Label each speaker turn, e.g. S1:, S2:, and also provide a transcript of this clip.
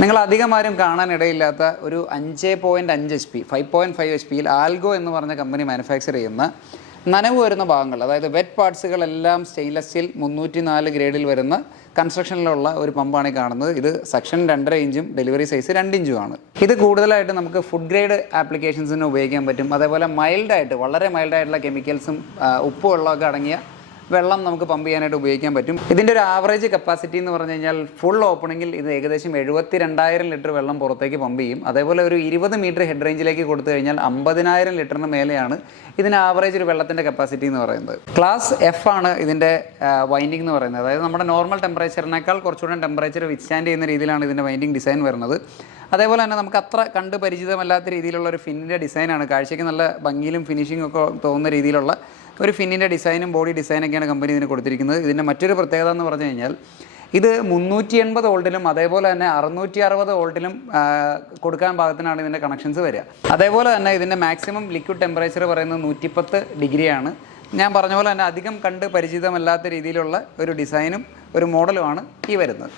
S1: നിങ്ങൾ അധികം ആരും കാണാനിടയില്ലാത്ത ഒരു അഞ്ച് പോയിന്റ് അഞ്ച് H P five point five H പിയിൽ ആൽഗോ എന്ന് പറഞ്ഞ കമ്പനി മാനുഫാക്ചർ ചെയ്യുന്ന നനവ് വരുന്ന ഭാഗങ്ങൾ അതായത് വെറ്റ് പാർട്സുകളെല്ലാം സ്റ്റെയിൻലെസ് സ്റ്റീൽ മുന്നൂറ്റി നാല് ഗ്രേഡിൽ വരുന്ന കൺസ്ട്രക്ഷനിലുള്ള ഒരു പമ്പാണ് കാണുന്നത്. ഇത് സെക്ഷൻ രണ്ടര ഇഞ്ചും ഡെലിവറി സൈസ് രണ്ട് ഇഞ്ചുമാണ്. ഇത് കൂടുതലായിട്ട് നമുക്ക് ഫുഡ് ഗ്രേഡ് ആപ്ലിക്കേഷൻസിന് ഉപയോഗിക്കാൻ പറ്റും. അതേപോലെ മൈൽഡായിട്ട് വളരെ മൈൽഡായിട്ടുള്ള കെമിക്കൽസും ഉപ്പുവെള്ളമൊക്കെ അടങ്ങിയ വെള്ളം നമുക്ക് പമ്പ് ചെയ്യാനായിട്ട് ഉപയോഗിക്കാൻ പറ്റും. ഇതിന്റെ ഒരു ആവറേജ് കപ്പാസിറ്റി എന്ന് പറഞ്ഞു കഴിഞ്ഞാൽ ഫുൾ ഓപ്പണിങ്ങിൽ ഇത് ഏകദേശം എഴുപത്തി രണ്ടായിരം ലിറ്റർ വെള്ളം പുറത്തേക്ക് പമ്പ് ചെയ്യും. അതേപോലെ ഒരു ഇരുപത് മീറ്റർ ഹെഡ് റേഞ്ചിലേക്ക് കൊടുത്തു കഴിഞ്ഞാൽ അമ്പതിനായിരം ലിറ്ററിന് മേലെയാണ് ഇതിന് ആവറേജ് ഒരു വെള്ളത്തിന്റെ കപ്പാസിറ്റി എന്ന് പറയുന്നത്. ക്ലാസ് എഫ് ആണ് ഇതിന്റെ വൈൻഡിങ് എന്ന് പറയുന്നത്. അതായത് നമ്മുടെ നോർമൽ ടെമ്പറേച്ചറിനേക്കാൾ കുറച്ചുകൂടെ ടെമ്പറേച്ചർ വിത്ത്സ്റ്റാൻഡ് ചെയ്യുന്ന രീതിയിലാണ് ഇതിന്റെ വൈൻഡിങ് ഡിസൈൻ വരുന്നത്. അതേപോലെ തന്നെ നമുക്ക് അത്ര കണ്ട് പരിചിതമല്ലാത്ത രീതിയിലുള്ള ഒരു ഫിന്നിന്റെ ഡിസൈനാണ് കാഴ്ചയ്ക്ക് നല്ല ഭംഗിയിലും ഫിനിഷിംഗ് ഒക്കെ തോന്നുന്ന രീതിയിലുള്ള ഒരു ഫിന്നിന്റെ ഡിസൈനും ബോഡി ഡിസൈനൊക്കെയാണ് കമ്പനി ഇതിന് കൊടുത്തിരിക്കുന്നത്. ഇതിന്റെ മറ്റൊരു പ്രത്യേകത എന്ന് പറഞ്ഞു കഴിഞ്ഞാൽ ഇത് മുന്നൂറ്റി എൺപത് വോൾട്ടിലും അതേപോലെ തന്നെ അറുന്നൂറ്റി അറുപത് വോൾട്ടിലും കൊടുക്കാൻ പാകത്തിനാണ് ഇതിന്റെ കണക്ഷൻസ് വരിക. അതേപോലെ തന്നെ ഇതിന്റെ മാക്സിമം ലിക്വിഡ് ടെമ്പറേച്ചർ പറയുന്നത് നൂറ്റിപ്പത്ത് ഡിഗ്രിയാണ്. ഞാൻ പറഞ്ഞ പോലെ തന്നെ അധികം കണ്ട് പരിചിതമല്ലാത്ത രീതിയിലുള്ള ഒരു ഡിസൈനും ഒരു മോഡലുമാണ് ഈ വരുന്നത്.